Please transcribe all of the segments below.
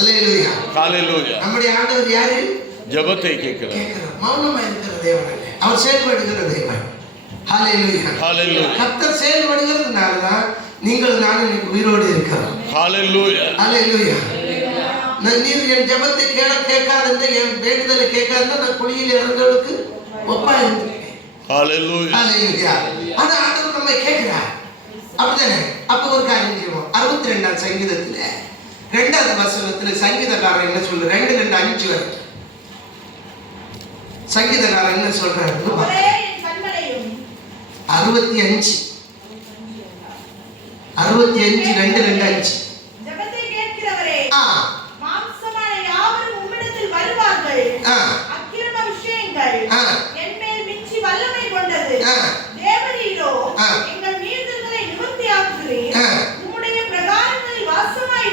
அல்லேலூயா. ஹalleluya. நம்முடைய ஆண்டவர் யாரு? ஜெபத்தை கேட்கிறார். மௌனமா இருக்கிற தேவன் அல்ல, அவர் செயல்படுகிற தேவன். ஹalleluya. ஹalleluya. கர்த்தர் செயல்படுகிறதுனால தான் நீங்கள் நானும் இன்னைக்கு உயிரோடு இருக்கிறோம். ஹalleluya. ஹalleluya. நீர் என் ஜெபத்தை கேட்காத, என் வேண்டுதலை கேட்காத, நான் குழியில் இறங்குறதுக்கு ஒப்பா இருந்திருக்கேன். ஹalleluya. ஹalleluya. ஆனா ஆண்டவர் நம்மை கேட்கிறார். அப்படிதானே? அப்ப ஒரு காரியம் செய்வோம். 62ஆம் சங்கீதத்துல 2வது வசனத்துல சங்கீதக்காரன் என்ன சொல்ற? 2:5 வரை சங்கீதக்காரன் என்ன சொல்றாரு? 65 2:5 ஜெபத்தை கேட்கிறவரே, ஆ மாம்சமான யாவரும் உம்மிடத்தில் வருவார்கள். அக்கிரம விஷயங்கள் என்மேல் மிஞ்சி வல்லமை கொண்டது. தேவரீரோ எங்கள் மீறுதல்களை நிவர்த்தியாக்குகிறீர். உம்முடைய பிரகாரங்களில் வாசமாய்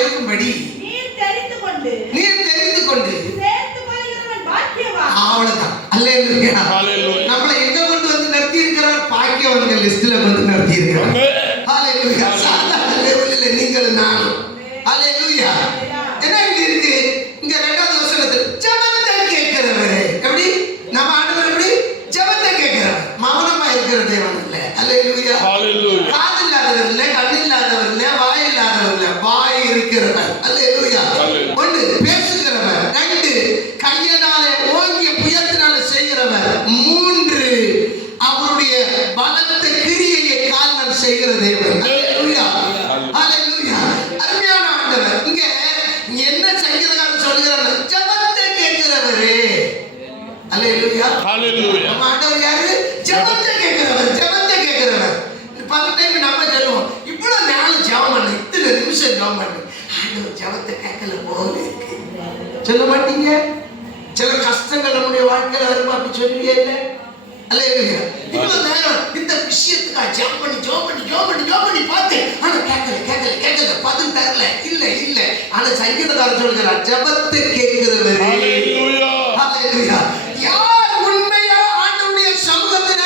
இருக்கும்படி நீர் தெரிந்து கொண்டு சேர்த்து கொள்கிறவன் பாக்கியவான். அவ்வளவுதான். அல்லேலூயா. நம்மளை எங்க கொண்டு வந்து நிறுத்தி இருக்கிறார்? பாக்கியவான்கள் லிஸ்ட்ல கொண்டு நிறுத்தி இருக்கிறார். ஹalleluya. சாதாரண லெவலில் நீங்கள் நானும். ஹalleluya. என்ன இருக்கு இங்க 2வது வசனத்தில் ஜெபத்தை கேட்கிறவரே. எப்படி நம்ம ஆண்டவர் எப்படி ஜெபத்தை கேட்கிறார்? மௌனமா இருக்கிற தேவன் இல்ல. ஹalleluya. ஹalleluya. காது இல்லாதவர் இல்ல, கண் இல்லாதவர் இல்ல, வாய் இல்லாதவர் இல்ல, வாய் இருக்கிறவர். ஹalleluya. 1 பேசுகிறவர், 2 கையினாலே ஓங்கிய புயத்தினாலே செய்கிறவர், 3 அவருடைய பலத்த கிரியையை கால்கள் செய்கிற தேவன். ஹalleluya. ஹalleluya. அருமையான ஆண்டவர். இங்க என்ன சங்கீதக்காரன் சொல்கிறார்? ஜெபத்தை கேட்கிறவரே. ஹalleluya. ஹalleluya. நம்ம ஆண்டவர் யாரு? ஜெபத்தை கேட்கிறவர். ஜெபத்தை கேட்கிறவர். பல டைம் நம்ம சொல்லுவோம், இவ்வளவு நேரம் ஜெபம் பண்ணு, இத்தனை நிமிஷம் ஜெபம் பண்ணு. ஆண்டவர் ஜெபத்தை கேட்கல போல இருக்கு. சொல்ல மாட்டீங்க? சில கஷ்டங்கள் நம்முடைய வாழ்க்கையில வருமா? அப்படி சொல்லுவீங்க இல்ல? அல்லேலூயா. இவ்வளவு நேரம் இந்த விஷயத்துக்காக ஜெபம் பண்ணி பார்த்து, ஆனா கேட்கல, பதில் தரல. இல்ல. ஆனா சங்கீதக்காரன் சொல்கிறார், ஜெபத்தை கேட்கிறவரே. ஹalleluya. ஹalleluya. யார் உண்மையா ஆண்டவருடைய சமூகத்துல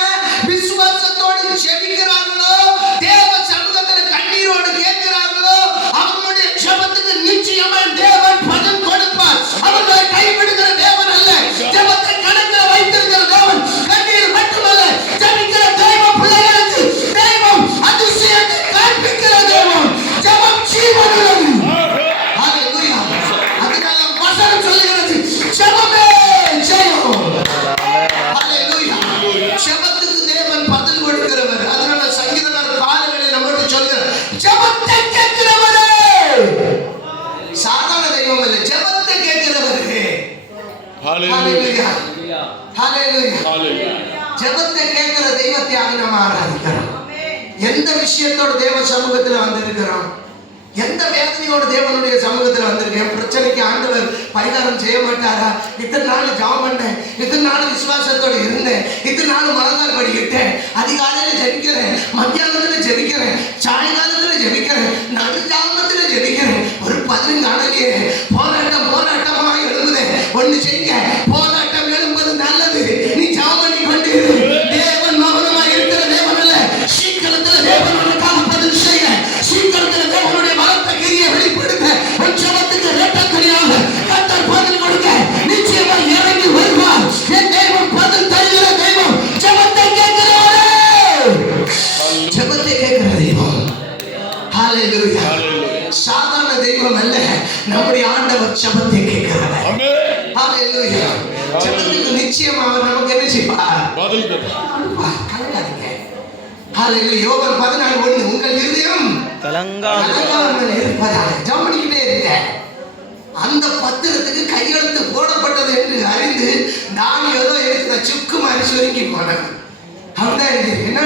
விசுவாசத்தோடு ஜெபிக்கிறார்களோ, தேவ சமூகத்துல கண்ணீரோடு கேட்கிறார்களோ, அவங்களுடைய ஜெபத்துக்கு நிச்சயமா தேவன் பதில் கொடுப்பார். அவர்களை கைவிடுகிற தேவன் அல்ல, ஜெபத்தை கணக்கில் வைத்திருக்கிற தேவன். கண்ணீர் மட்டுமல்ல, ஜெபிக்கிற தெய்வ பிள்ளைகளுக்கு தெய்வம் அதிசயத்தை காண்பிக்கிற தேவன். ஜெபம் ஜீவனுள்ளது. ஹalleluya. அதனால வசனம் சொல்கிறது, ஜெபமே ஜெயம். ஹalleluya. ஜெபத்துக்கு தேவன் பதில் கொடுக்கிறவர். அதனால சங்கீதக்காரர் காலங்களை நம்மகிட்ட சொல்கிறார், ஜெபத்தை கேட்கிறவரே. சாதாரண தெய்வம் அல்ல, ஜெபத்தை கேட்கிறவரே. ஹalleluya. ஹalleluya. ஹalleluya. ஜெபத்தை கேட்கிற தெய்வத்தை நம்ம ஆராதிக்கிறோம். எந்த விஷயத்தோட தேவ சமூகத்துல வந்திருக்கிறோம்? எந்த வேதனையோட தேவனுடைய சமூகத்துல வந்திருக்கேன்? பிரச்சனைக்கு ஆண்டவர் பரிகாரம் செய்ய மாட்டாரா? இத்தனை நாள் ஜெபம் பண்ணேன், இத்தனை நாள் விசுவாசத்தோட இருந்தேன், இத்தனை நாள் முழங்கால் படிக்கிட்டேன், அதிகாலையில ஜெபிக்கிறேன், மத்தியானத்துல ஜெபிக்கிறேன், சாயங்காலத்துல ஜெபிக்கிறேன், நடுஜாமத்துல ஜெபிக்கிறேன், ஒரு 15 நாளைக்கு போராட்டமா எழும்புதேன். ஒண்ணு செய்ய, போராட்டம் எழும்பது நல்லது. நீ ஜெபம் பண்ணி கொண்டு தேவன் மௌனமா இருக்கிற தேவன் அல்ல. சீக்கிரத்துல தேவன் உனக்காக பதில் செய்ய, சீக்கிரத்துல தேவனுடைய பலத்த கிரியை வெளிப்படுத்த, உன் ஜெபத்துக்கு இரட்டத்தனியாக கர்த்தர் பதில் கொடுக்க நிச்சயமா இறங்கி வருவார். என் தெய்வம் பதில் தருகிற தெய்வம், ஜெபத்தை கேட்கிறவரே. ஜெபத்தை கேட்கிற தெய்வம். ஹalleluya. சாதாரண தெய்வம் அல்ல, நம்முடைய ஆண்டவர் ஜெபத்தை கேட்கிறவர். ஆமென். ஹalleluya. ஜெபத்துக்கு நிச்சயமா அவர் நமக்கு என்ன செய்வார்? பதில் தருவார். கலங்காதீங்க. ஹalleluya. யோவான் 14:1 உங்கள் இதயம் கலங்காமல் இருப்பதாக ஜெபம் பண்ணிக்கிட்டே இருங்க. அந்த பத்திரத்துக்கு கையெழுத்து போடப்பட்டது என்று அறிந்து நான் ஏதோ இருக்கிற சுக்கு மாதிரி சுருங்கி போனேன். அப்படிதான் இருக்கு. என்ன?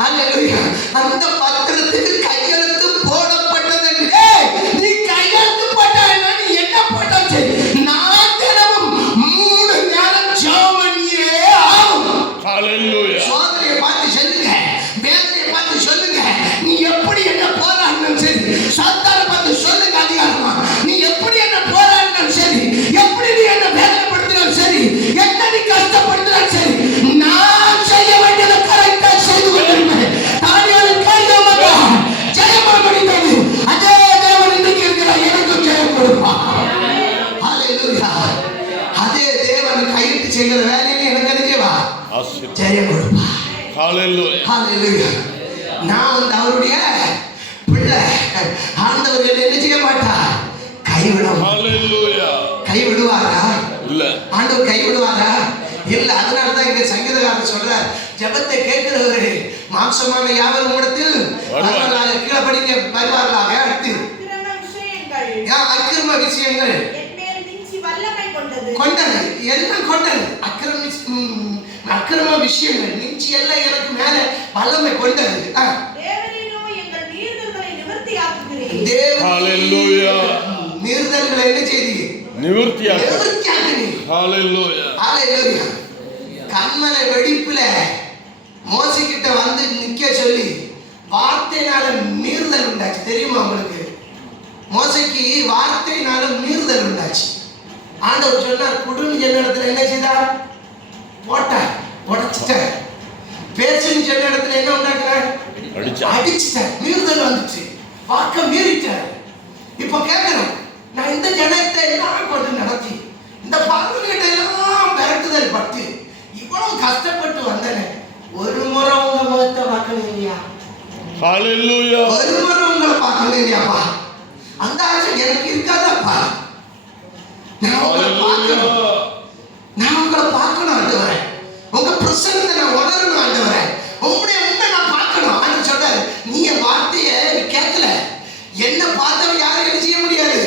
ஹalleluya. அந்த பத்திரத்துக்கு கையெழுத்து போடப்பட்டது என்று நீ கையெழுத்து போட்டா என்ன போட்டா சரி, நான் தினமும் 3 நேரம் ஜெபம் பண்ணியே ஆகும். ஹalleluya. சோதனையை பார்த்து சொல்லுங்க, வேதனையை பார்த்து சொல்லுங்க, நீ எப்படி என்ன போராடினாலும் சரி, சத்தாரை பார்த்து சொல்லுங்க அதிகாரமா, நீ எப்படி என்ன போராடினாலும் சரி, எப்படி நீ என்ன வேதனைப்படுத்தினாலும் சரி, என்ன நீ கஷ்டப்படுத்தினாலும் சரி, நான் செய்ய வேண்டியதை கரெக்டா செய்து கொண்டிருப்பேன். தானியேலின் கையில் ஜெயம் Hallelujah. ஹalleluya. நான் வந்து அவருடைய பிள்ளை. ஆண்டவர் என்னை என்ன செய்ய மாட்டார், கைவிட மாட்டார். Hallelujah. கைவிடுவாரா? இல்ல. ஆண்டவர் கைவிடுவாரா? இல்ல. அதனால தான் இங்க சங்கீதக்காரர் சொல்றார், ஜெபத்தை கேட்கிறவரே மாம்சமான யாவர் உம்மிடத்தில் வருவார்களாக. கீழே படிங்க, வருவார்களாக. அடுத்து அக்கிரம விஷயங்கள் என்மேல் மிஞ்சி வல்லமை கொண்டது. என்ன கொண்டது? அக்கிரம விஷயங்கள் மிஞ்சி எல்லாம் எனக்கு மேல வல்லமை கொண்டது. தேவரீரோ எங்கள் மீறுதல்களை நிவர்த்தியாக்குகிறீர். Hallelujah. மீறுதல்களை என்ன செய்தீர்? நிவர்த்தியாக்குகிறீர். Hallelujah. Hallelujah. கண்மலை வெடிப்புல மோசே கிட்ட வந்து நிக்க சொல்லி வார்த்தையினால மீறுதல் உண்டாச்சு. தெரியுமா உங்களுக்கு? மோசைக்கு வார்த்தையினால மீறுதல் உண்டாச்சு. ஆண்டவர் சொன்னார், குடுன்னு சொன்ன இடத்துல என்ன செய்தார்? போட்டார், உடைச்சிட்டார். பேசுன்னு சொன்ன இடத்துல என்ன உண்டாக்குறார்? அடிச்சிட்டார். மீறுதல் வந்துச்சு, வாக்க மீறிட்டார். இப்ப கேட்கிறேன், நான் இந்த ஜனத்தை எல்லாம் கொண்டு நடத்தி இந்த பங்குகிட்ட எல்லாம் மிரட்டுதல் பட்டு இவ்வளவு கஷ்டப்பட்டு வந்தேன், ஒரு முறை உங்க முகத்தை பார்க்கணும் இல்லையா? Hallelujah. ஒரு முறை உங்களை பார்க்கணும் இல்லையாப்பா? அந்த ஆசை எனக்கு இருக்காதாப்பா? நான் உங்களை பார்க்கணும், நான் உங்களை பார்க்கணும் ஆண்டவரே. உங்க பிரசன்னத்தை நான் உணரணும் ஆண்டவரே. உங்களுடைய உண்மை நான் பார்க்கணும். ஆண்டவர் சொல்றாரு, நீ என் வார்த்தையை நீ கேட்கல, என்ன பார்த்தவன் யாரும் என்ன செய்ய முடியாது,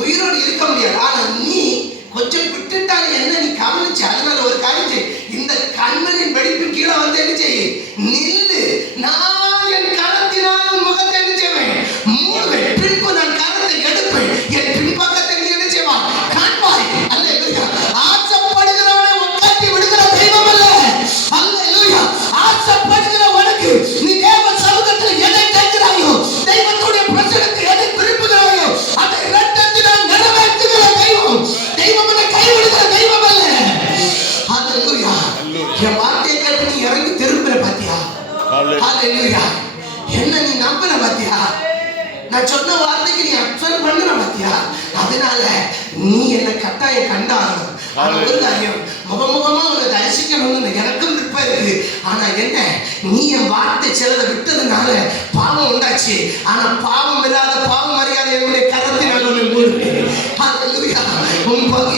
உயிரோடு இருக்க முடியாது. ஆனா நீ கொஞ்சம் விட்டுட்டாலும் என்ன நீ கவனிச்சு. அதனால ஒரு காரியம் செய், இந்த கண்மலின் வெடிப்பின் கீழே வந்து என்ன செய்ய, நில்லு. நான் என் கரத்தினால் உன் முகத்தை என்ன செய்வேன், மூடுவேன். பின்பு நான் கரத்தை எடுப்பேன், என் பின்பக்கத்தை நீ என்ன செய்வாய், காண்பாய். அல்லேலூயா. ஆசைப்படுகிறவனை உட்காட்டி விடுகிற தெய்வம் அல்ல. அல்லேலூயா. ஆசைப்படுகிறவனுக்கு நீ தேவ சமூகத்தில் எதை கேட்கிறாயோ, தெய்வத்துடைய பிரசனத்தை எதை விரும்புகிறாயோ, அதை இரத்தத்தினால் நிறைவேற்றுகிற தெய்வம். தெய்வம் என்ன கைவிடுகிற தெய்வம் அல்ல. அல்லேலூயா. என் வார்த்தையை கேட்டு நீ இறங்கி திரும்புற பாத்தியா? அல்லேலூயா. என்ன நீ நம்புற பாத்தியா? நான் சொன்ன வார்த்தைக்கு நீ அக்செப்ட் பண்ணுற பாத்தியா? அதனால நீ என்ன கட்டாயம் கண்டாகணும். ஆனா ஒரு காரியம், முகமுகமா உன்னை தரிசிக்கணும்னு எனக்கும் விருப்பம் இருக்கு. ஆனா என்ன, நீ என் வார்த்தை சிலதை விட்டதுனால பாவம் உண்டாச்சு. ஆனா பாவம் இல்லாத பாவம் அறியாத என்னுடைய கரத்தினால் உன்னை மூடுவேன். அல்லேலூயா.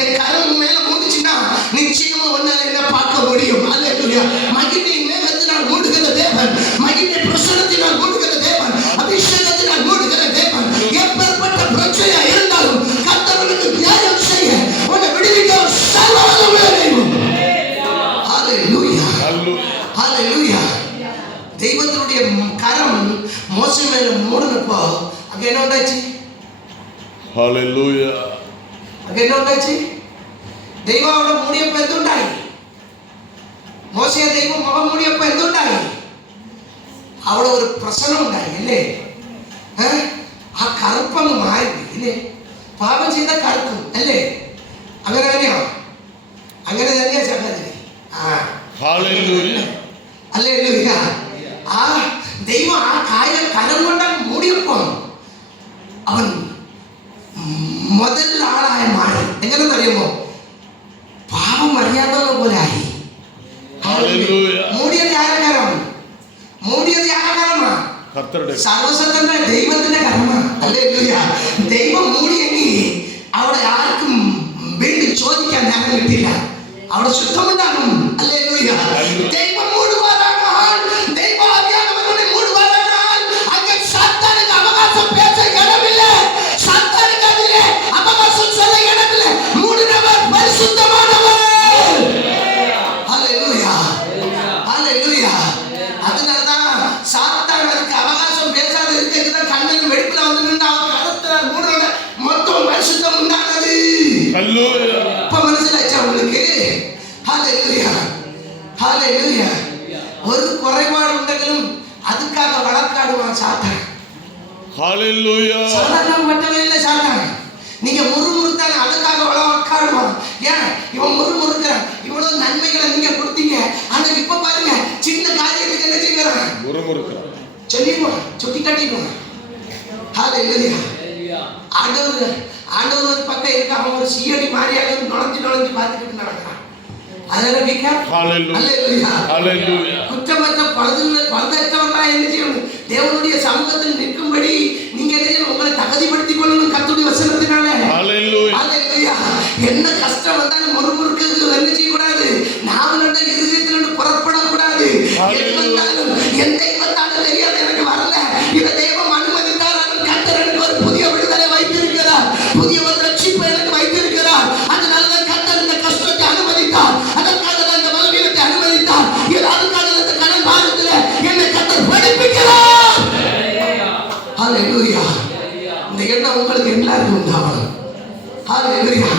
என் கரம் மேல மூடுச்சுன்னா நிச்சயமா உன்னால என்ன பார்க்க முடியும். அல்லேலூயா. மகிமை மேகத்தினால் மூடுகிற தேவன், மகிமை பிரசன்னத்தினால் மூடுகிற தேவன், அபிஷேகத்தினால் மூடுகிற தேவன். எப்பேற்பட்ட பிரச்சனையா இருந்தாலும் கர்த்தருக்கு நியாயம் செய்ய உன்னை விடுவிக்க சர்வ வல்லமை தெய்வம். அல்லேலூயா. அல்லேலூயா. தெய்வத்தினுடைய கரம் மோசே மேல மூடுனப்போ அங்க என்ன உண்டாச்சு? Hallelujah. அங்க என்ன உண்டாச்சு? தெய்வம் மூடியப்ப எதுண்டாய்? மோசே தெய்வம் முகம் மூடியப்ப எதுண்டாய்? அவ்வளவு ஒரு பிரசனம் உண்டாய் இல்லே? ஆ கருப்பம் மாறி இல்லே? பாவம் செய்த கருப்பும் அல்லே? അങ്ങനെ തന്നെയോ? അങ്ങനെ തന്നെയാ സഹോദരി? Hallelujah. அல்லேலூயா. தெய்வம் கரம் கொண்ட மூடியப்போ அவன் முதல் ஆளாய மாறி എങ്ങനെ അറിയുമോ? പാവം അറിയാത്തവനെ പോലെ ആയി. മൂടിയത് ആരുടെ കരം? മൂടിയത് ആരുടെ കരമാ? സർവശക്തന്റെ ദൈവത്തിന്റെ കരമാ. அல்லேலூயா. ദൈവം മൂടിയെങ്കിൽ അവിടെ ആർക്കും വീണ്ടും ചോദിക്കാൻ നേരം കിട്ടില്ല. അവിടെ ശുദ്ധമുണ്ടാകും. அல்லேலூயா. ദൈവം മൂടുവാനാണ്, ദൈവം അറിയാത്തവരുടെ മൂടുവാനാണ്. അங்கே சாத்தானுக்கு அவகாசம் பேச இடமில்ல, சாத்தானுக்கு அதிலே அவகாசம் சொல்ல இடமில்ல. மூடினவர் பரிசுத்தமானவர். அல்லேலூயா. அல்லேலூயா. அதனாலதான் சாத்தான் அதுக்கு அவகாசம் பேசாத இருக்கிறது கண்ணின் வெடிப்புல வந்து நின்று அவன் கரத்தினால் மூடுறத மொத்தம் பரிசுத்தம் உண்டானது. இப்ப மனசிலாச்சா உங்களுக்கு? ஹல்லேலூயா. ஹல்லேலூயா. ஒரு குறைபாடு உണ്ടെങ്കിലും அதுக்காக வழக்காடுவான் சாத்தான். Hallelujah. சாதாரண மட்டுமே இல்லை சாத்தான். நீங்க முறுமுறுத்தானே அதுக்காக வழக்காடுவான். ஏன் இவன் முறுமுறுக்கிறான், இவ்வளவு நன்மைகளை நீங்க கொடுத்தீங்க, ஆனா இப்ப பாருங்க சின்ன காரியத்துக்கு என்ன செய்யறான்? முறுமுறுக்கிறான். சொல்லிடுவான், சுட்டி காட்டிடுவான். ஹல்லேலூயா. ஆண்டவர் ஒரு பக்கம் இருக்க, அவன் ஒரு சியடி மாதிரியாக நுழைஞ்சு பார்த்துக்கிட்டு நடக்கிறான். அதெல்லாம் Hallelujah. Hallelujah. குற்றம் குற்றமற்ற பழுதற்றவர்களா என்ன செய்யணும்? தேவனுடைய சமூகத்தில் நிற்கும்படி நீங்க என்ன செய்யணும்? உங்களை தகுதிப்படுத்திக் கொள்ளணும் கர்த்தருடைய வசனத்தினால. ஹல்லேலூயா. என்ன கஷ்டம் வந்தாலும் முறுமுறுக்கு என்ன செய்யக்கூடாது? நாவலோட இருதயத்திலிருந்து புறப்படக்கூடாது. எது வந்தாலும் எந்த தெய்வத்தாலும் தெரியாது, எனக்கு வரல, இந்த தெய்வம் அனுமதித்தார், கர்த்தர் எனக்கு ஒரு புதிய விடுதலை வைத்திருக்கிறார், புதிய ஒரு ரட்சிப்பு எனக்கு வைத்திருக்கிறார். அதனாலதான் கர்த்தர் இந்த கஷ்டத்தை அனுமதித்தார், அதற்காக தான் இந்த பலவீனத்தை அனுமதித்தார், அதுக்காக இந்த கடன் பாரத்தில் என்னை கர்த்தர் படிப்பிக்கிறார். ஹல்லேலூயா. இந்த எண்ணம் உங்களுக்கு எல்லாருக்கும் உண்டாகணும். ஹல்லேலூயா.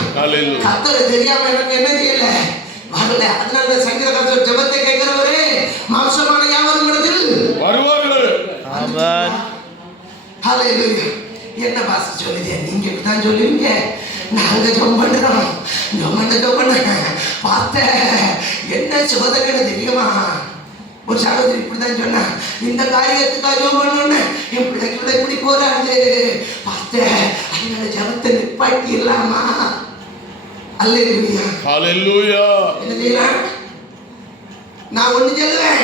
கர்த்தரை தெரியாம எனக்கு என்ன செய்யல, வரல. அதனால சங்கீதக்காரர் ஜெபத்தை கேட்கிறவரே மாம்சமான யாவரும் இடத்தில் வருவார்கள். ஆமென். ஹல்லேலூயா. என்ன பாச சொல்லுதே, நீங்க தான் சொல்லுவீங்க, நாங்க ஜெபம் பண்றோம், ஜெபம் பண்ண பார்த்த என்ன சோதனை தெரியுமா? ஒரு சகோதரி இப்படிதான் சொன்னா, இந்த காரியத்துக்காக ஜெபம் பண்ணோன்னு என் பிள்ளைக்குள்ள இப்படி போறாரு பார்த்த, அதனால ஜெபத்தை நிப்பாட்டிடலாமா? அல்லேலூயா. ஹல்லேலூயா. என்ன செய்யலாம்? நான் ஒண்ணு சொல்லுவேன்,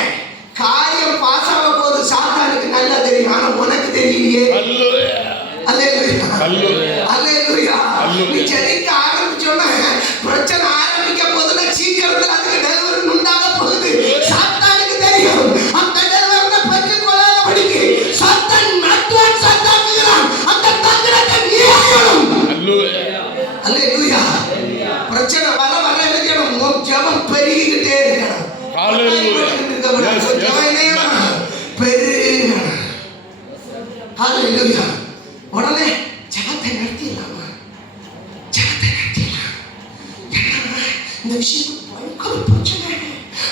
காரியம் பாஸ் ஆக போது சாத்தானுக்கு நல்லா தெரியும், ஆனா உனக்கு தெரியலையே. அல்லேலூயா. அல்லேலூயா. நீ ஜெபிக்க ஆரம்பிச்சோன்னா பிரச்சனை ஆரம்பிக்க போதுல சீக்கிரத்துல அதுக்கு டெலிவரி உண்டாக போகுது. சாத்தானுக்கு தெரியும், அந்த டெலிவரியை பெற்றுக்கொள்ளாதபடிக்கு சாத்தான் நட்டுவான், சாத்தானுகிறான், அந்த தந்திரத்தை நீ ஆகணும். அல்லேலூயா. பிரச்சனை வர வர இருக்கணும், ஜெபம் பெருகிக்கிட்டே இருக்கணும். ஹல்லேலூயா. உடனே ஜெபத்தை நிறுத்திடலாமா? ஜெபத்தை நிறுத்திடலாம். இந்த விஷயம் பயங்கர பிரச்சனை,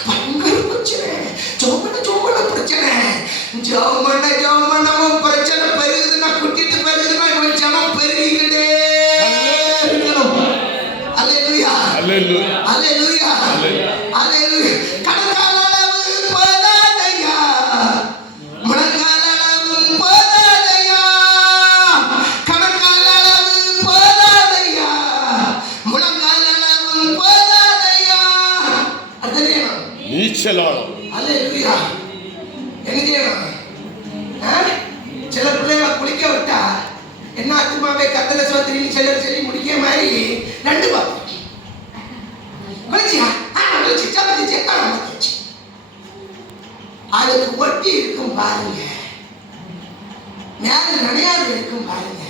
பயங்கர பிரச்சனை, ஜோமன பிரச்சனை, ஜோமனமும் பிரச்சனை பெருகுதுன்னா, குட்டிட்டு பெருகுதுன்னா இவன் ஜெபம் பெருகிக்கிட்டே இருக்கணும். அல்லேலூயா. அல்லேலூயா. அல்லேலூயா. அல்லேலூயா. கடற்கால அளவு போதாதையா, முழங்கால அளவு போதாதையா, கடற்கால அளவு போதாதையா, முழங்கால அளவு போதாதையா. அதுதான் நீச்சலாடம். அல்லேலூயா. என்ன செய்யணும்? சில பிள்ளைகளை குளிக்க விட்டா என்ன ஆத்துமாவே கத்தல சோத்திரின்னு சொல்லி முடிக்க மாதிரி ரெண்டு பாப்போம். அதுக்கு ஒட்டி இருக்கும் பாருங்க, மேல நனையாது இருக்கும் பாருங்க.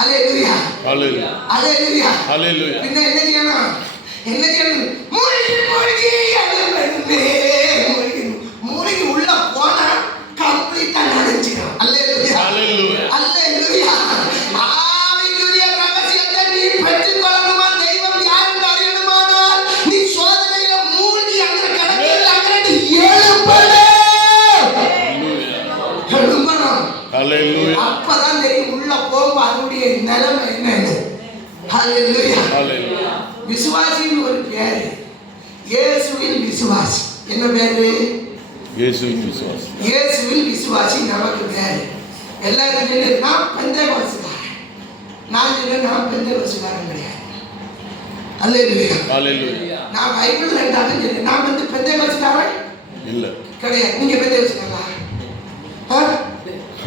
அல்லேலூயா. அல்லேலூயா. அல்லேலூயா. பின்ன என்ன செய்யணும்? என்ன செய்யணும்? மூழ்கி உள்ள போனா கம்ப்ளீட்டா நனைஞ்சிடும். அல்லேலூயா. அல்லேலூயா. ஆவிக்குரிய ரகசியத்தை நீ பெற்றுக்கொள்ளணுமா? தெய்வம் யாருன்னு அறியணுமானால் நீ சோதனையில மூழ்கி அங்க கடக்கையில் அங்கே எழும்பணும். அப்பதான் தெரியும் உள்ள போகும் அதனுடைய நிலைமை என்னன்னு. ஹல்லேலூயா. விசுவாசின்னு ஒரு பேரு, இயேசுவின் விசுவாசி. என்ன பேரு? இயேசுவின் விசுவாசி. இயேசுவின் விசுவாசி நமக்கு பேரு. எல்லாரும் நான் பெந்தேகோஸ்துக்காரன், நான் பெந்தேகோஸ்துக்காரன் கிடையாது. அல்லேலூயா. அல்லேலூயா. நான் பைபிள் ரெண்டாவது சொல்லி நான் பெந்தேகோஸ்துக்காரன் இல்ல கிடையாது. நீங்க பெந்தேகோஸ்துக்காரா?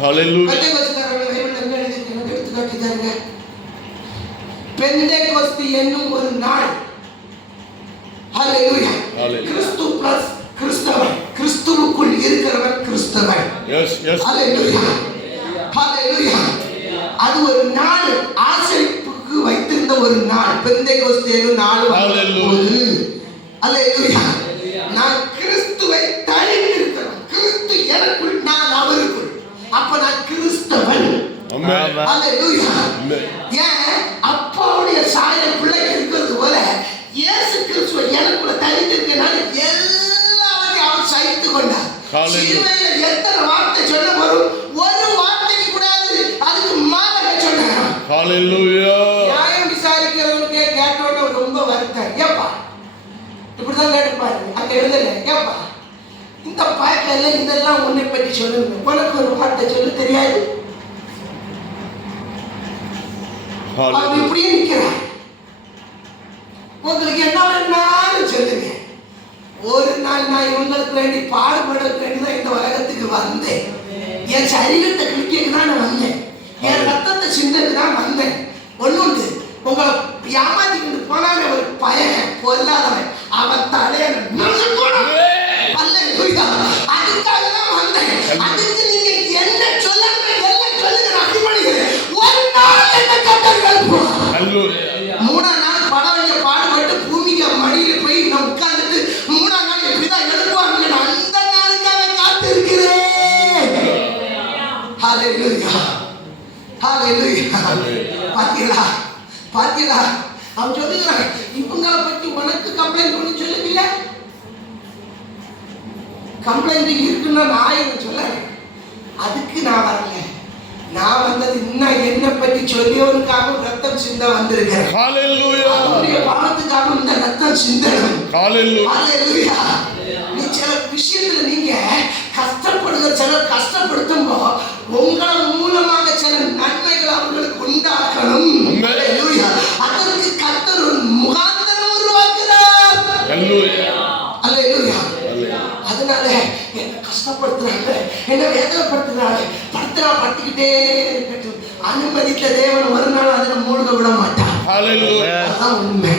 ஹல்லேலூயா. பெந்தேகோஸ்துக்காரன் பைபிள் என்ன எழுதிருக்காங்க எடுத்து காட்டிட்டாங்க. பெந்தேகோஸ்து என்னும் ஒரு நாள். ஹல்லேலூயா. கிறிஸ்து பிளஸ் கிறிஸ்தவன், கிறிஸ்துவுக்குள் இருக்கிறவன் கிறிஸ்தவன். Yes yes. ஹல்லேலூயா. ஹல்லேலூயா. அது ஒரு நாள், ஆசரிப்புக்கு வைத்திருந்த ஒரு நாள், பெந்தேகோஸ்தே நாள். அல்லேலூயா. நான் கிறிஸ்துவை தரித்திருக்கிறேன், கிறிஸ்து எனக்குள், நான் அவருக்குள், அப்ப நான் கிறிஸ்தவன். அல்லேலூயா. ஏன் அப்பாவுடைய சாயல் பிள்ளைக்கு இருக்கிறது போல இயேசு கிறிஸ்துவை எனக்குள்ள தரித்திருக்கிறனால எல்லாவற்றையும் அவர் சகித்து கொண்டார். சிலுவையில எத்தனை வார்த்தை சொல்ல வரும், ஒரு வார்த்தைக்கு கூடாது, அதுக்கு மாறாக சொன்னார். ஹல்லேலூயா. நியாயம் விசாரிக்கிறவனுக்கு கேட்டோட ரொம்ப வருத்தம். ஏப்பா இப்படிதான் கேட்டுப்பாரு, அங்க எழுதல. ஏப்பா இந்த பாய்க்கல்ல இதெல்லாம் உன்னை பற்றி சொல்லுங்க, உனக்கு ஒரு வார்த்தை சொல்ல தெரியாது. அவர் இப்படியே நிற்கிறார். உங்களுக்கு என்ன வேணாலும் சொல்லுங்க, ஒரு நாள் நான் இவங்களுக்கு வேண்டி பாடுபட வேண்டிதான் இந்த உலகத்துக்கு வந்தேன். என் சரீரத்தை கிழிக்க தான் நான் வந்தேன். என் ரத்தத்தை சிந்தக்கு தான் வந்தேன். ஒண்ணுண்டு, உங்களை ஏமாத்திக்கிட்டு போனானே ஒரு பையன் பொல்லாதவன், அவன் தலைய அதுக்காக தான் வந்தேன். அதுக்கு நீங்க என்ன சொல்லணும் எல்லாம் சொல்லுங்க, நான் அடிமணிக்கிறேன். ஒரு நாள் என்ன கட்டங்கள் மூணாம் நாள் படவங்க பாடுபட்டு பூமிக்கு மடியில போய் நான் உட்கார்ந்துட்டு மூணாம் நாள் எப்படிதான் எழுப்புவாங்க, அந்த நாளுக்காக காத்து இருக்கிறேன். ஹalleluya, ஹalleluya. பாத்தீங்களா பாத்தீங்களா, அவன் சொல்லுகிறான், இவங்களை பத்தி உனக்கு கம்ப்ளைண்ட் பண்ணி சொல்லுவீங்க. கம்ப்ளைண்ட் இருக்குன்னா நான் சொல்ல, அதுக்கு நான் வரல. நான் வந்தது இன்னும் என்ன பற்றி சொல்லியவனுக்காக ரத்தம் சிந்த வந்திருக்கிறேன். அவருடைய பாவத்துக்காக இந்த ரத்தம் சிந்தனும். நீ சில விஷயத்துல நீங்க கஷ்டப்படுகிற, சிலர் கஷ்டப்படுத்தும் உங்களை மூலமாக சில நன்மைகள் அவர்களுக்கு உண்டாக்கணும். அதற்கு கர்த்தர் ஒரு முகாந்தரம் உருவாக்குறார். அதனால என்ன கஷ்டப்படுத்துறாங்க, என்ன வேதனைப்படுத்துறாங்க, படுத்திக்கிட்டே இருக்கட்டும். அனுமதித்த தேவன் ஒரு நாள் அதுல மூழ்க விட மாட்டார். அதான் உண்மை.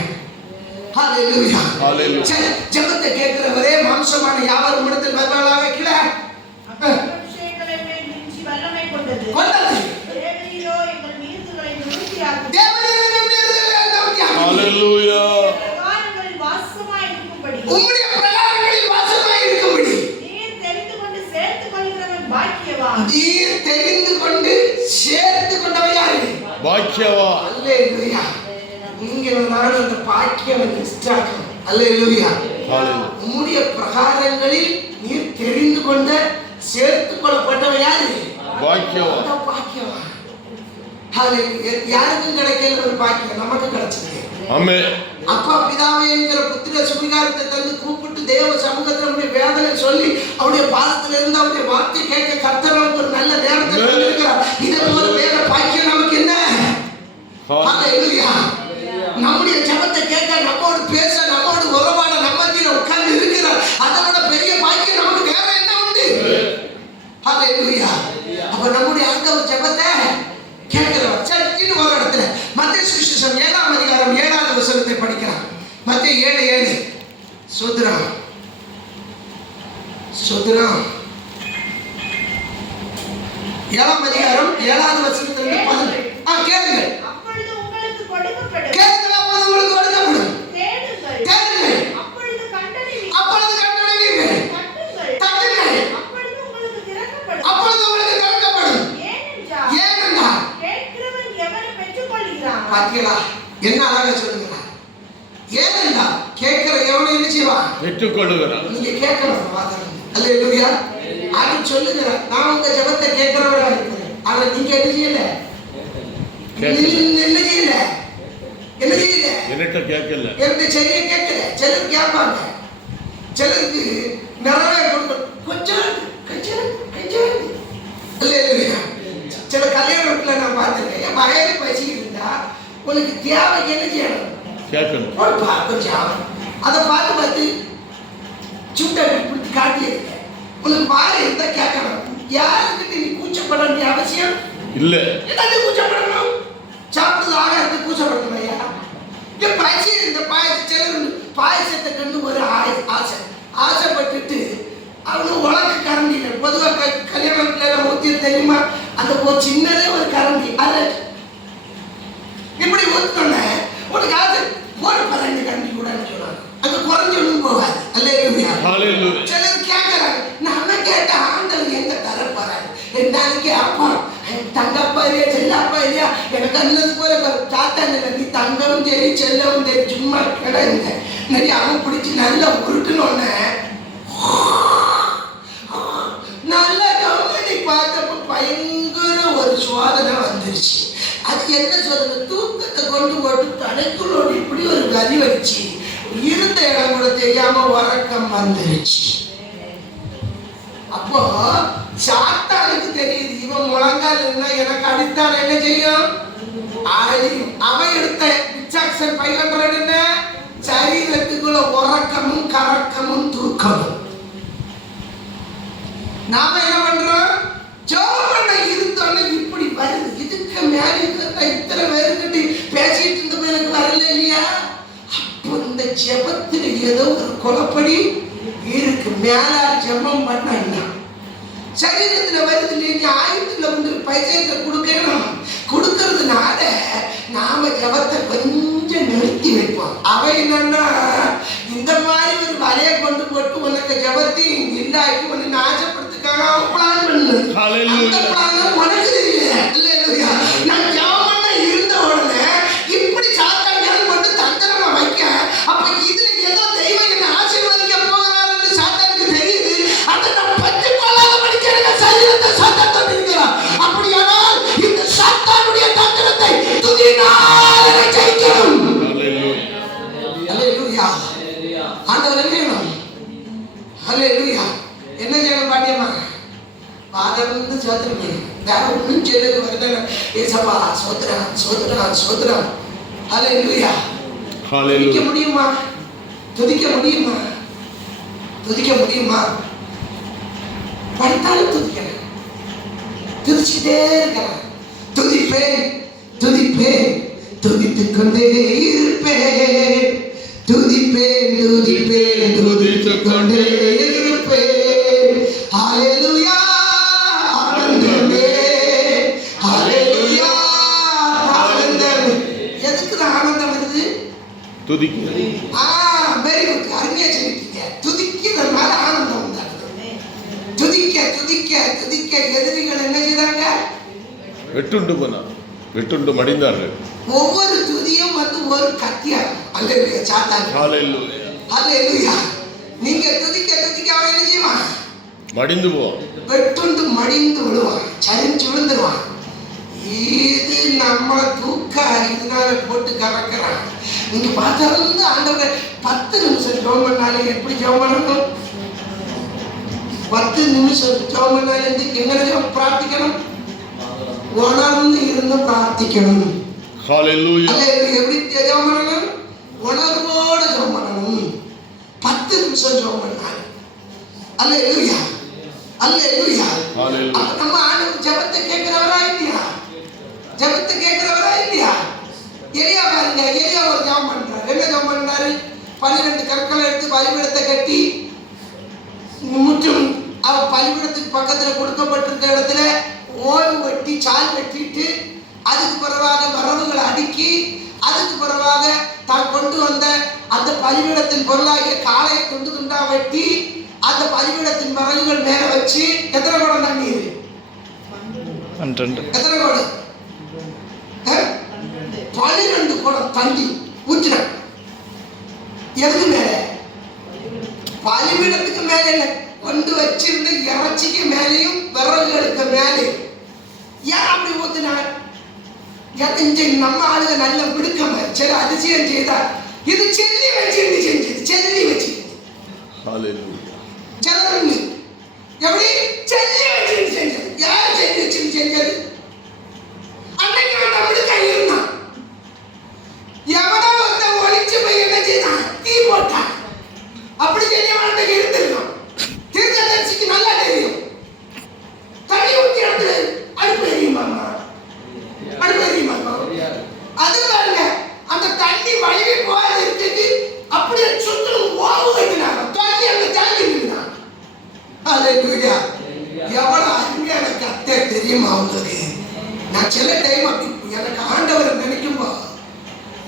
ஜெபத்தை கேட்கிறவரே, மாம்சமான யாவரும் இடத்தில் வருவாளாக கீழே உம்முடைய பிரகாரங்களில் வாசமாய் இருக்கும்படி நீர் தெரிந்து கொண்டு சேர்த்து கொண்டவன் யாரு? பாக்கியவான். அல்லேலூயா. நீங்கள் நான் அந்த பாக்கியம் இஷ்டாக்கும். அல்லேலூயா. உம்முடைய பிரகாரங்களில் நீர் தெரிந்து கொண்ட சேர்த்து கொள்ளப்பட்டவன் யாரு? பாக்கியவான். பாக்கியவான். ஹalleluya. யாருக்கும் கிடைக்கல ஒரு பாக்கியம், நமக்கு கிடைச்சது. ஆமென். அப்பா பிதாவே என்கிற புத்திர சுவிகாரத்தை தந்து கூப்பிட்டு தேவ சமூகத்தில் நம்முடைய வேதனை சொல்லி அவருடைய பாதத்தில் இருந்து அவருடைய வார்த்தை கேட்க கர்த்தர் நமக்கு ஒரு நல்ல நேரத்தை தந்திருக்கிறார். இதை போல வேற பாக்கியம் நமக்கு என்ன? ஹalleluya. நம்முடைய ஜெபத்தை கேட்க, நம்மோடு பேச, நம்மோடு உறவாட, நம்ம மத்தியில உட்கார்ந்து இருக்கிறார். அதை விட பெரிய பாக்கியம் நமக்கு வேற என்ன உண்டு? ஹalleluya. அப்ப நம்முடைய ஆண்டவர் ஜெபத்தை கேட்கிறவர். சரி, ஒரு இடத்துல மத்தேயு சுவிசேஷம் 7ஆம் அதிகாரம் 7வது வசனத்தை படிக்கலாம். மத்தேயு 7:7. சோதரம் சோதரம் 7ஆம் அதிகாரம் 7வது வசனத்திலிருந்து 10. கேளுங்க. அப்பொழுது உங்களுக்கு கொடுக்கப்படும். கேளுங்க, அப்பொழுது உங்களுக்கு கொடுக்கப்படும். தேடுங்கள். தேடுங்கள். அப்பொழுது கண்டடைவீர்கள். அப்பொழுது கண்டடைவீர்கள். தட்டுங்கள். தட்டுங்கள். அப்பொழுது உங்களுக்கு திறக்கப்படும். அப்பொழுது உங்களுக்கு திறக்கப்படும். ஏனென்றால் கேட்கிறவன் எவனை பெற்றுக்கொள்கிறான். பாத்தீங்களா என்ன அழகா சொல்லுங்க. ஏனென்றா கேட்கிற எவனை என்ன செய்வான்? பெற்றுக்கொள்கிறான். நீங்க கேட்கணும் பாத்தீங்க. அல்லேலூயா. அது சொல்லுங்க, நான் உங்க ஜெபத்தை கேட்கிறவரா இருக்கிறேன். ஆனா நீங்க என்ன செய்யல? என்ன செய்யல? என்ன செய்யல? என்னட்ட கேட்கல. என்னட்ட சரியா கேட்கல. சிலர் கேட்பாங்க, சிலருக்கு நிறைய கொஞ்சம் அல்லேலூயா. சில கல்யாணத்துல நான் பார்த்துருக்கேன், என் மகையில பசிக்கிட்டு இருந்தா உனக்கு தேவைக்கு என்ன செய்யணும்? கேட்கணும். கொஞ்சம் அதை பார்த்து சுண்டை பிடிச்சி காட்டியிருக்க. உனக்கு வாழை இருந்தா கேட்கணும். யாருக்கிட்ட நீ கூச்சப்பட வேண்டிய அவசியம் இல்லை. என்ன கூச்சப்படணும்? சாப்பிடுறது ஆகாரத்துக்கு கூச்சப்படணும் ஐயா. இங்க பசி இந்த சிலர் பாயசத்தை கண்டு ஒரு ஆசைப்பட்டுட்டு அவனு உலக கரண்டி பொதுவாக கல்யாணத்துல ஊத்தி தெரியுமா? அந்த ஒரு சின்னதே ஒரு கரண்டி அதை இப்படி ஊத்தோன்ன உனக்கு ஆசை போட்டு 2 கரண்டி கூட சொல்லுவாங்க. அது குறைஞ்சு ஒன்றும் போகாது. அல்லேலூயா. சிலர் கேட்கறாங்க, நாம கேட்ட ஆண்டவர் எங்க தர போறாரு? நாளைக்கு அப்பா தங்கப்பா இல்லையா செல்லப்பா இல்லையா எனக்கு அன்னது போல தாத்தாங்க, நீ தங்கவும் சரி செல்லவும் சரி சும்மா கிடங்க நிறைய அவன் பிடிச்சி நல்லா உருட்டுனோன்னு நல்லா கவனி பார்த்தப்ப பயங்கர ஒரு சோதனை வந்துருச்சு. அது என்ன சோதனை? தூக்கத்தை கொண்டு போட்டு தலைக்குள்ளோடு இப்படி ஒரு கதி வச்சு இருந்த இடம் கூட தெரியாம உறக்கம் வந்துருச்சு. அப்போ சாத்தானுக்கு தெரியுது, இவன் முழங்கால் இருந்தா எனக்கு அடித்தான் என்ன செய்யும்? அவன் எடுத்த 500 என்ன சரீரத்துக்குள்ள நமக்குள்ள உறக்கமும் கறக்கமும் தூக்கமும். நாம என்ன பண்றோம்? ஜோமன இருந்தோன்னு இப்படி வருது. இதுக்கு மேல இத்தனை பேருக்கிட்ட பேசிட்டு இருந்தப்ப எனக்கு வரல இல்லையா? அப்போ இந்த ஜெபத்துல ஏதோ ஒரு குழப்படி இருக்கு. மேல ஜெபம் பண்ணா சரீரத்துல வருது. நீங்க ஆயுதத்துல வந்து பைசத்தை கொடுக்கணும். கொடுக்கறதுனால நாம ஜபத்தை கொஞ்சம் நிறுத்தி வைப்போம். அவ என்னன்னா இந்த மாதிரி ஒரு வலைய கொண்டு போட்டு உனக்கு ஜபத்தையும் இல்லாக்கி உன்னை நாசப்படுத்துக்காக அவன் பிளான் பண்ணு. அந்த பிளான் உனக்கு தெரியல. இல்லையா? நான் ஜபம் இருந்த உடனே இப்படி சாத்தான் மட்டும் தந்திரமா வைக்க, அப்ப இதுல ஏதோ தெய்வம் என்ன ஆசீர்வதிக்க போகிறாருன்னு சாத்தானுக்கு தெரியுது. அதை நான் பற்றி கொள்ளாத படிக்கிற சரீரத்தை சாத்தான் தந்திருக்கிறான். அப்படியானால் இந்த சாத்தானுடைய தந்திரத்தை துதியினால் ஜெயிக்கணும். ஹல்லேலூயா. ஆண்டவர் என்ன செய்யணும்? ஹல்லேலூயா. என்ன செய்யணும் பாட்டியம்மா? பாதம் சோத்திரம் பண்ணணும். வேற ஒன்றும் சொல்லுங்க வருது. ஏசப்பா சோத்திரம் சோத்திரம் சோத்திரம். ஹல்லேலூயா. துதிக்க முடியுமா? துதிக்க முடியுமா? துதிக்க முடியுமா? படித்தாலும் துதிக்கிறேன், துதிச்சுட்டே இருக்கிறேன். துதிப்பேன் துதிப்பேன் துதித்துக் கொண்டே இருப்பேன். துதிப்பேன் துதிப்பேன் துதித்துக் கொண்டே இருப்பேன். ஹல்லேலூயா. ஆனந்தமே ஹல்லேலூயா. ஆனந்தமே. எதுக்கு ஆனந்தம் வருது? துதிக்க. Very good. அருமையா சொல்லிட்டீங்க. துதிக்கிறதுனால ஆனந்தம் உண்டாகுது. துதிக்க துதிக்க துதிக்க எதிரிகள் என்ன செய்தாங்க? வெட்டுண்டு போனார், வெட்டுண்டு மடிந்தார்கள். ஒவ்வொரு துதியும் வந்து ஒரு கத்தியாகும். அல்லேலூயா. சாத்தான் ஹல்லேலூயா. ஹல்லேலூயா. நீங்க துதிக்க துதிக்க அவன் என்ன செய்வான்? மடிந்து போவான். வெட்டுண்டு மடிந்து விழுவான், சரிஞ்சு விழுந்துருவான். இது நம்ம தூக்க இதனால போட்டு கறக்கிறான். நீங்க பார்த்தாலும் ஆண்டவர் 10 நிமிஷம் ஜெபம் பண்ணாலும் எப்படி ஜெபம் பண்ணணும்? 10 நிமிஷம் ஜெபம் பண்ணாலும் எங்க பிரார்த்திக்கணும்? உணர்ந்து இருந்து பிரார்த்திக்கணும். ஹல்லேலூயா. எப்படி ஜெபம் பண்ணணும்? உணர்வோட ஜெபம் பண்ணணும். 10 நிமிஷம் ஜெபம் பண்ணாலும். அல்லேலூயா. அல்லேலூயா. அப்ப நம்ம ஆண்டவர் ஜெபத்தை கேட்கிறவரா இல்லையா? ஜெபத்தை கேட்கிறவரா இல்லையா? எலியா பாருங்க. எலியா ஒரு ஜெபம் பண்றாரு. என்ன ஜெபம் பண்றாரு? 12 கற்களை எடுத்து பலிபீடத்தை கட்டி முற்றும் பலிபீடத்துக்கு பக்கத்துல கொடுக்கப்பட்டிருக்க இடத்துல ஓய்வு வெட்டி சால் வெட்டிட்டு அதுக்கு பிறவாக வரவுகளை அடுக்கி அதுக்கு பிறவாக தான் கொண்டு வந்த அந்த பலிபீடத்தின் பொருளாகிய காளையை துண்டு துண்டா வெட்டி அந்த பலிபீடத்தின் வரவுகள் மேல வச்சு எத்தனை குடம் தண்ணீர்? எத்தனை குடம்? 12 குடம் தண்ணி ஊற்றின. எதுக்கு மேல? பலிபீடத்துக்கு மேல இல்ல, கொண்டு வச்சிருந்த இறைச்சிக்கு மேலேயும் விறகுகளுக்கு மேலே. ஏன் அப்படி ஊத்தினார்? நம்ம ஆளுங்க நல்ல விடுக்கம சில அதிசயம் செய்தார். இது செல்லி வச்சிருந்து செஞ்சது. செல்லி வச்சிருந்து சிலருங்க எப்படி செல்லி வச்சிருந்து செஞ்சது. யார் செல்லி வச்சிருந்து செஞ்சது? அன்னைக்கு அந்த விடுக்க இருந்தான். எவனோ ஒருத்த ஒளிச்சு போய் என்ன செய்தான்? தீ போட்டான். அப்படி செஞ்சவன் இருந்திருக்கும். தீர்க்கதரிசிக்கு நல்லா தெரியும். தண்ணி ஊற்றி எடுத்து அடுப்பு எரியுமாமா? அடுப்பு எரியுமாமா? அது பாருங்க, அந்த தண்ணி வழிவி போகாது இருக்குது. அப்படியே சுத்தம் ஓவு வைக்கிறாங்க. தண்ணி அங்க தண்ணி இருக்குதான். ஹல்லேலூயா. எவ்வளவு அருமையான கத்தை தெரியுமா உங்களுக்கு? நான் சில டைம் அப்படி எனக்கு ஆண்டவர் நினைக்கும்போ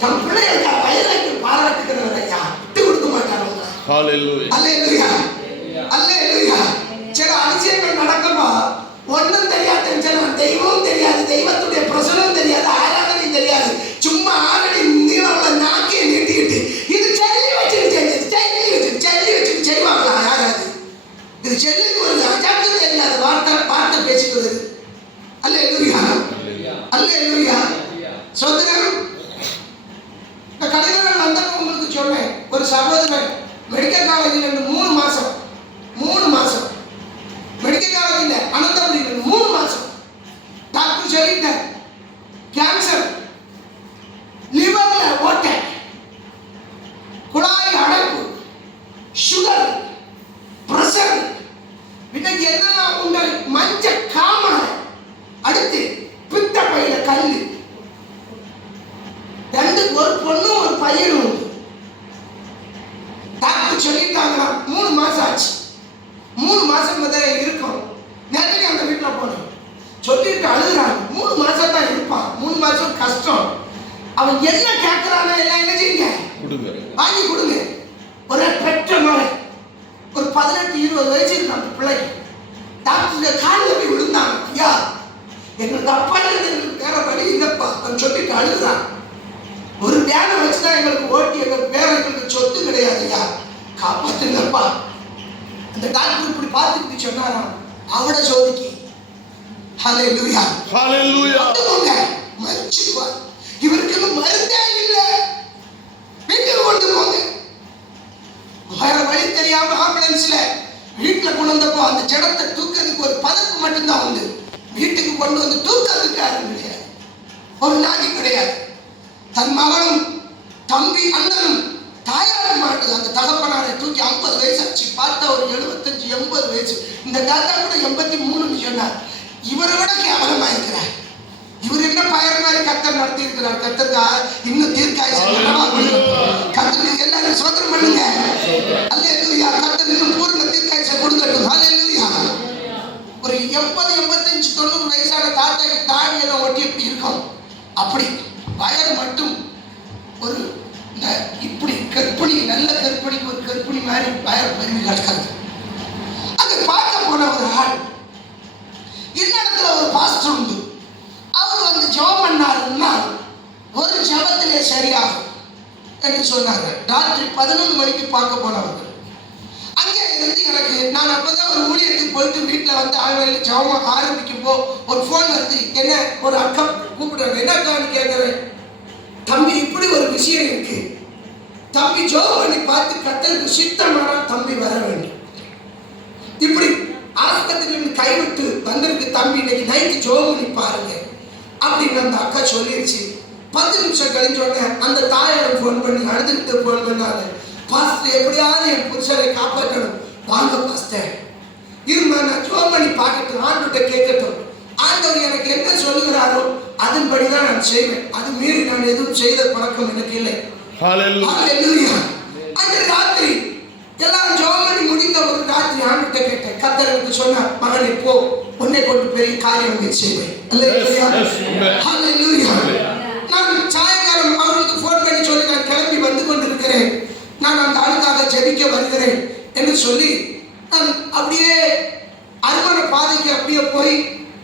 தம் பிள்ளைகளுக்கு வயதாக்கி பாராட்டுகிறவரை விட்டு கொடுக்க மாட்டாங்க. ஹல்லேலூயா. அல்லேலூயா. அல்லேலூயா. சில அதிசயங்கள் நடக்குமா ஒன்றும் தெரியாது. தெய்வம் தெரியாது, தெய்வத்துடைய பிரசனம் தெரியாது, ஆராதனை தெரியாது. சும்மா ஆரடி நீளமுள்ள நாக்கியை நீட்டிக்கிட்டு இது செல்லி வச்சுட்டு செஞ்சது. செல்லி வச்சுட்டு செய்வாங்களா? யாராவது இது செல்லுக்கு ஒரு அஜாக்கு தெரியாது. வார்த்தை பேசிட்டு வருது. அல்லேலூயா. அல்லேலூயா. சொந்தம் கடைகள் வந்தப்ப உங்களுக்கு சொன்னேன். ஒரு சகோதரன் மெடிக்கல் காலேஜில் 3 மாசம் மெடிக்கல் காலேஜில் அனந்தபுரியில் 3 மாசம் டாக்டர் சொல்லிட்டார் கேன்சர், லிவர்ல ஓட்டை, குழாய் அடைப்பு, கல்லு. ஒரு பொண்ணும் ஒரு பையனும் உண்டு. டாக்டர் சொல்லிட்டாங்களா 3 மாசம் ஆச்சு. 3 மாசம் முதல்ல இருக்கும். நேரடி அந்த வீட்டில் போனோம். சொல்லிட்டு அழுகுறாங்க. 3 மாசம் தான் இருப்பான். 3 மாசம் கஷ்டம். அவன் என்ன கேட்கிறானோ எல்லாம் என்ன செய்யுங்க, வாங்கி கொடுங்க. ஒரு பெற்ற மகன், ஒரு 18-20 வயசு இருக்கு அந்த பிள்ளைக்கு. டாக்டர் காலில் போய் விழுந்தாங்க. ஐயா, எங்களுக்கு அப்பா வேற வழி இல்லப்பா சொல்லிட்டு அழுகுறான். ஒரு வேலை வச்சுதான் எங்களுக்கு ஓட்டி, எங்களுக்கு வேற எங்களுக்கு சொத்து கிடையாது, ஐயா காப்பாத்துங்கப்பா. அந்த டாக்டர் இப்படி பார்த்துட்டு சொன்னாராம், அவட சோதிக்கு ஹல்லேலூயா ஹல்லேலூயா மரிச்சுப்பா, இவருக்கு மருந்தே இல்லை, வீட்டுக்கு கொண்டு போங்க. வேற வழி தெரியாம ஆம்புலன்ஸ்ல வீட்டுல கொண்டு வந்தப்போ அந்த ஜடத்தை தூக்கிறதுக்கு ஒரு பதப்பு மட்டும்தான் உண்டு. வீட்டுக்கு கொண்டு வந்து தூக்கிறதுக்கு யாரும் கிடையாது, ஒரு நாடி கிடையாது. தன் மகனும் தம்பி அண்ணனும் தாயாரும் மாட்டது. அந்த தகப்பனாரை தூக்கி 50 வயசு ஆச்சு. பார்த்தா ஒரு 75-80 வயசு. இந்த தாத்தா கூட 83 சொன்னார். இவரை விட கேவலமா இருக்கிறார். இவர் என்ன பயர் மாதிரி கத்தர் நடத்தி இருக்கிறார். கத்தருக்கு இன்னும் தீர்க்காயுசு கத்தருக்கு எல்லாரும் சோதனை பண்ணுங்க. அல்லேலூயா. கத்தர் இன்னும் பூர்ண தீர்க்காயுசை கொடுக்கட்டும். அல்லேலூயா. ஒரு 80-85-90 வயசான தாத்தாக்கு தாடி எல்லாம் ஒட்டி எப்படி இருக்கும், அப்படி வயர் மட்டும் ஒரு இப்படி கற்பிணி, நல்ல கற்பிணிக்கு ஒரு கற்பிணி மாதிரி வயர் பெருமை கிடக்காது. அதை பார்க்க போன ஒரு ஆள், இன்னிடத்துல ஒரு பாஸ்டர் உண்டு. அவர் வந்து ஜெபம் பண்ணாருன்னா ஒரு ஜெபத்திலே சரியாகும் என்று சொன்னாங்க. ராத்திரி 11 மணிக்கு பார்க்க போனவர்கள். அங்கே இருந்து எனக்கு, நான் அப்பதான் ஒரு ஊழியத்துக்கு போயிட்டு வீட்டில் வந்து ஆய்வுக்கு ஜெபம் ஆரம்பிக்கும் போ ஒரு ஃபோன் வருது. என்ன, ஒரு அக்கா கூப்பிடுறாங்க. என்னக்கான்னு கேட்குறேன். தம்பி, இப்படி ஒரு விஷயம் இருக்கு. தம்பி ஜெபம் பண்ணி பார்த்து கத்தருக்கு சித்தமான தம்பி வர வேண்டும். இப்படி ஆஸ்பத்திரியிலிருந்து கைவிட்டு வந்திருக்கு தம்பி, இன்னைக்கு நைட்டு ஜெபம் பண்ணி பாருங்க அப்படின்னு அந்த அக்கா சொல்லிடுச்சு. 10 நிமிஷம் கழிஞ்ச உடனே அந்த தாயாரும் ஃபோன் பண்ணி அழுதுகிட்டு ஃபோன் பண்ணாங்க. பாஸ்டர், எப்படியாவது என் புருஷனை காப்பாற்றணும், வாங்க பாஸ்டர், இருமா நான் ஜெபம் பண்ணி பார்க்கட்டும், ஆண்டவர்கிட்ட கேட்கட்டும், ஆண்டவர் எனக்கு என்ன சொல்லுகிறாரோ அதன்படிதான் நான் செய்வேன், அது மீறி நான் எதுவும் செய்த பழக்கம் எனக்கு இல்லை. ஹல்லேலூயா. அந்த ராத்திரி எல்லாரும் ஜெபம் பண்ணி முடிந்த ஒரு ராத்திரி ஆண்டவர்கிட்ட கேட்டேன். கர்த்தர் எனக்கு சொன்னார், மகனே போ, உன்னை கொண்டு பெரிய காரியம் செய்வேன். அல்லேலூயா ஹல்லேலூயா. நான் சாயங்காலம் அவர்களுக்கு ஃபோன் பண்ணி சொல்லி, நான் கிளம்பி வந்து கொண்டிருக்கிறேன், நான் அந்த ஆளுக்காக ஜெபிக்க வருகிறேன் என்று சொல்லி நான் அப்படியே அருமனை பாதைக்கு அப்படியே போய்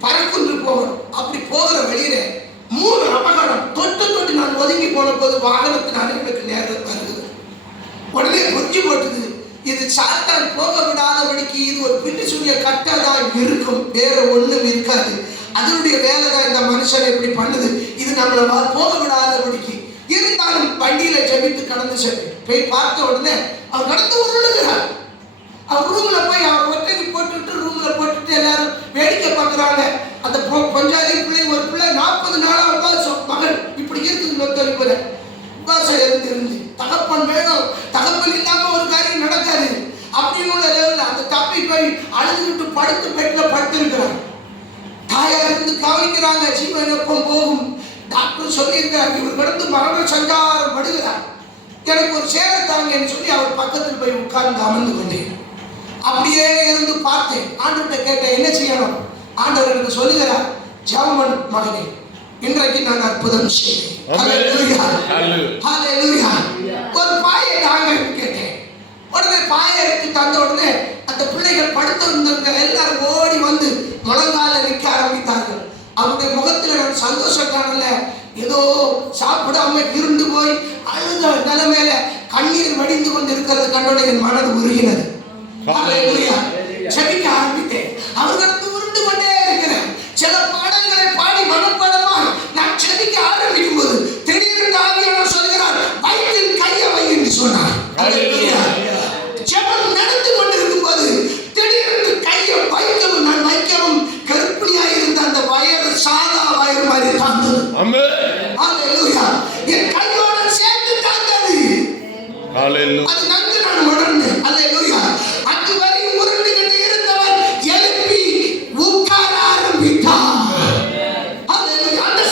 பறக்குன்று போகிறோம். அப்படி போகிற வழியில 3 அபகடம் தொட்டு நான் ஒதுங்கி போன போது வாகனத்தினால எனக்கு நேரம் வருகிறது. உடனே புரிஞ்சு போட்டுது, இது சாத்தான் போக விடாதபடிக்கு இது ஒரு பின்னி சூரிய கட்டதான் இருக்கும், வேற ஒண்ணும் இருக்காது. அதனுடைய வேலை தான் இந்த மனுஷனை இப்படி பண்ணுது. இது நம்மளை போக விடாதபடிக்கு. இருந்தாலும் வண்டியில ஜெபித்து கடந்து சென்றேன். போய் பார்த்த உடனே அவர் கடந்து உருளுகிறார். அவர் ரூம்ல போய் அவர் ஒட்டைக்கு போட்டுட்டு ரூம்ல போட்டுட்டு எல்லாரும் வேடிக்கை பார்க்குறாங்க. அந்த பஞ்சாயத்து பிள்ளை, ஒரு பிள்ளை 40 நாளா உபாசம், மகன் இப்படி இருக்குது, உபாசம் இருந்து தகப்பன் வேணும், தகப்பன் இல்லாம ஒரு காரியம் நடக்காது அப்படின்னு உள்ள லெவலில் அந்த தப்பி போய் அழுதுகிட்டு படுத்து பெட்டில் படுத்திருக்கிறார். தாயார் இருந்து கவனிக்கிறாங்க, ஜீவன் எப்போ போகும். டாக்டர் சொல்லியிருக்கிறார், இவர் கடந்து மரண சஞ்சாரம் படுகிறார், எனக்கு ஒரு சேர தாங்கன்னு சொல்லி அவர் பக்கத்தில் போய் உட்கார்ந்து அமர்ந்து கொண்டேன். அப்படியே இருந்து பார்த்தேன். ஆண்டவர்கிட்ட கேட்டேன், என்ன செய்யணும்? ஆண்டவர் எனக்கு சொல்லுகிறார், ஜெபம் மகனே, இன்றைக்கு நான் அற்புதம் செய்வேன். ஹல்லேலூயா ஹல்லேலூயா. ஒரு பாயை தாங்கன்னு கேட்டேன். உடனே பாயை எடுத்து தந்த உடனே அந்த பிள்ளைகள் படுத்திருந்தவங்க எல்லாரும் ஓடி வந்து முழங்கால நிற்க ஆரம்பித்தார்கள். அவருடைய முகத்தில் நான் சந்தோஷம் காணல, ஏதோ சாப்பிடாம இருந்து போய் அழுத நிலைமையில கண்ணீர் வடிந்து கொண்டு இருக்கிறது கண்டோட என் மனது உருகினது. செபிக்க ஆரம்பித்தேன். அவர்களுக்கு உருண்டு கொண்டே இருக்கிறேன். சில பாடல்களை பாடி மனப்பாடமா நான் செபிக்க ஆரம்பிக்கும் போது திடீரென்று ஆவியானவர் சொல்கிறார், வயிற்றில் கையை வை என்று சொன்னார். ஜெபம் நடந்து கொண்டிருக்கும் போது திடீரென்று கையை வைக்கவும் நான் வைக்கவும் கர்ப்பிணியாக இருந்த அந்த வயறு சாதா வயறு மாதிரி தாண்டது. ஹல்லேலூயா. என் கையோட சேர்ந்து தாண்டது. அது நன்கு நான் உணர்ந்தேன். ஹல்லேலூயா. அதுவரை உருண்டு கொண்டு இருந்தவர் எழுப்பி உட்கார ஆரம்பித்தார். ஹல்லேலூயா. அந்த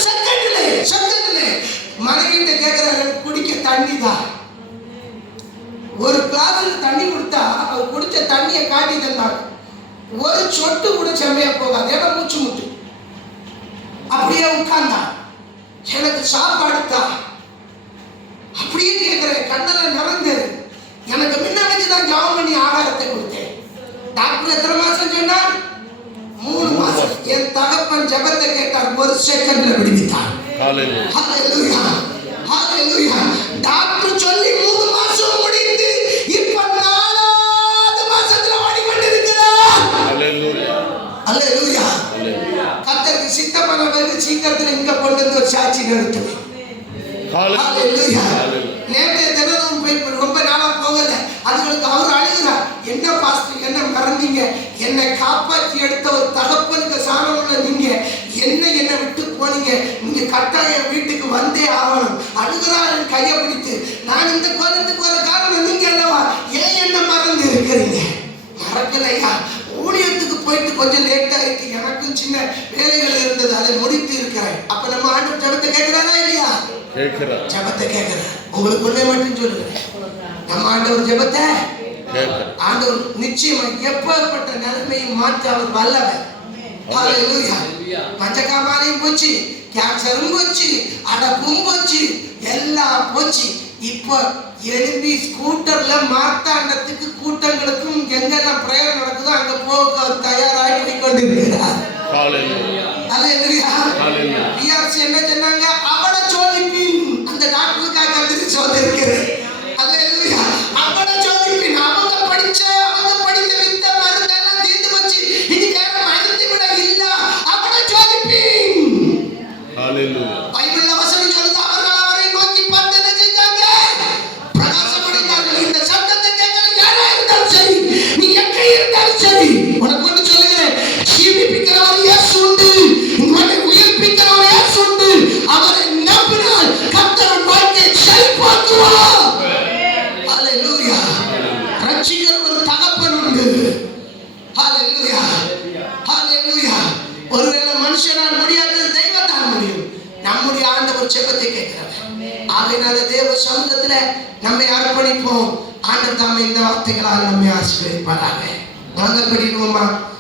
மனைவிட்ட கேட்கிறாரு, குடிக்க தண்ணி தான். ஒரு கிளாஸ்ல தண்ணி கொடுத்தா அவ குடிச்ச தண்ணியை காட்டி தந்தாங்க. ஒரு சொட்டு கூட செம்மையா போகாது, ஏன்னா மூச்சு முட்டு. அப்படியே உட்கார்ந்தா, எனக்கு சாப்பாடு தான். அப்படியே கேட்கிறேன், கண்ணெல்லாம் நிறந்தது. எனக்கு முன்ன வச்சுதான் ஜாம் பண்ணி ஆகாரத்தை கொடுத்தேன். டாக்டர் எத்தனை மாசம் சொன்னார்? 3 மாசம். என் தகப்பன் ஜெபத்தை கேட்டார், 1 செகண்ட்ல விடுவித்தார். ஹalleluya, ஹalleluya. டாக்டர் சொல்லி 3 மாசம் முடிந்து இப்ப 4வது மாசத்துல ஓடிக்கொண்டிருக்கிறார். ஹalleluya, ஹalleluya. கர்த்தருக்கு சித்தமான வெகு சீக்கிரத்துல இங்க கொண்டு வந்து ஒரு சாட்சி நிறுத்துவேன். ஹalleluya. நேற்று தினம் போய் ரொம்ப நாளா போகல, அதுங்களுக்கு அவர் அழுகிறார். என்ன பாஸ்டர், என்ன மறந்தீங்க? என்னை காப்பாற்றி எடுத்த ஒரு தகப்பனுக்கு சாணம் உள்ள நீங்க என்ன விட்டு போனீங்க, நீங்க கட்டாயம் வீட்டுக்கு வந்தே ஆகணும். அழுகிறார் என் கையை பிடித்து. நான் இந்த கோலத்துக்கு வர காரணம் நீங்க அல்லவா, ஏன் என்ன மறந்து இருக்கிறீங்க? மறக்கலையா? ஊழியத்துக்கு போயிட்டு கொஞ்சம் லேட் ஆயிட்டு, எனக்கும் சின்ன வேலைகள் இருந்தது, அதை முடித்து இருக்கிறேன். அப்ப நம்ம ஆண்டவர் ஜெபத்தை கேட்கிறாரா இல்லையா? ஜெபத்தை கேட்கிறார். உங்களுக்கு ஒண்ணே மட்டும் சொல்லுகிறேன், நம்ம ஆண்டவர் ஜெபத்தை ஆண்டவர் நிச்சயமா எப்பேற்பட்ட நிலைமையும் மாற்ற அவர் வல்லவர். ஹalleluya. பஞ்சகாமாலையும் போச்சு, கேன்சரும் போச்சு, அடப்பும் போச்சு, எல்லாம் போச்சு. இப்போ எழுப்பி ஸ்கூட்டர்ல மார்த்தாண்டத்துக்கு கூட்டங்களுக்கும் எங்கெல்லாம் பிரேயர் நடக்குதோ அங்க போக அவர் தயாராகி போய் கொண்டிருக்கிறார். பிஆர்சி என்ன சொன்னாங்க? அவட சோதிப்பின். அந்த டாக்டருக்காக கண்டிச்சு வந்திருக்கிறேன். ஹalleluya. அவட சோதிப்பின். அவங்க படித்த வித்த மருந்தெல்லாம் தீர்ந்து வச்சு இனி வேற மருந்து விட இல்ல. அவட சோதிப்பின். ஹalleluya. பைபிள்ல வசனம் சொல்லுது, அவர்கள் அவரை நோக்கி பார்த்து என்ன செஞ்சாங்க? பிரகாசமடைந்தார்கள். இந்த சத்தத்தை கேட்கிற யாரா இருந்தாலும் சரி, நீ எங்க இருந்தாலும் சரி, உனக்கு ஒன்று சொல்லுகிறேன், ஜீவிப்பிக்கிறவர் இயேசு உண்டு, உன்னை உயிர்ப்பிக்கிறவர் இயேசு உண்டு. அவரை நம்பினால் கர்த்தர் வாழ்க்கையை செழிப்பாக்குவார். ஹalleluya. ரட்சிகர் ஒரு தகப்பன் உண்டு. ஹalleluya, ஹalleluya. ஒருவேளை மனுஷனால் முடியாதது தெய்வத்தால் முடியும். நம்முடைய ஆண்டவர் ஜெபத்தை கேட்கிறார். ஆகையினால தேவ சமூகத்துல நம்மை அர்ப்பணிப்போம். ஆண்டவர் தாமே இந்த வார்த்தைகளால் நம்மை ஆசீர்வதிப்பாராக. நாங்கள் படிப்போமா?